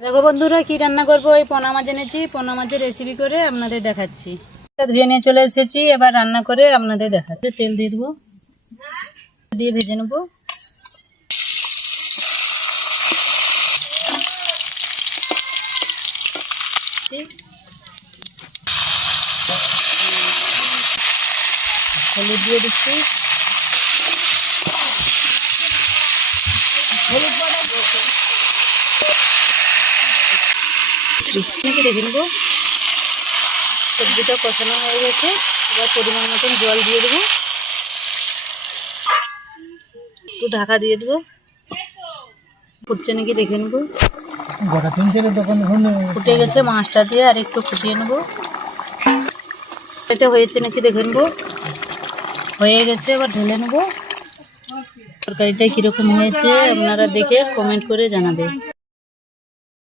দেখো বন্ধুরা কি রান্না করবো, এই পোনা মাছ এনেছি, পোনা মাছের রেসিপি করে আপনাদের দেখাচ্ছি। ধুয়ে নিয়ে চলে এসেছি, এবার রান্না করে আপনাদের দেখাচ্ছি। তেল দিয়ে দেবো, দিয়ে ভেজে নেবো। হলুদ দিয়ে দিচ্ছি, হলুদ নাকি দেখে নেবো। সবজিটা কষানো হয়ে গেছে, এবার পরিমাণ মতন জল দিয়ে দেবো, একটু ঢাকা দিয়ে দেবো। ফুটছে নাকি দেখে নেবো। ফুটে গেছে, মাছটা দিয়ে আর একটু ফুটিয়ে নেবো। এটা হয়েছে নাকি দেখে নেবো। হয়ে গেছে, এবার ঢেলে নেবো। তরকারিটা কীরকম হয়েছে আপনারা দেখে কমেন্ট করে জানাবেন।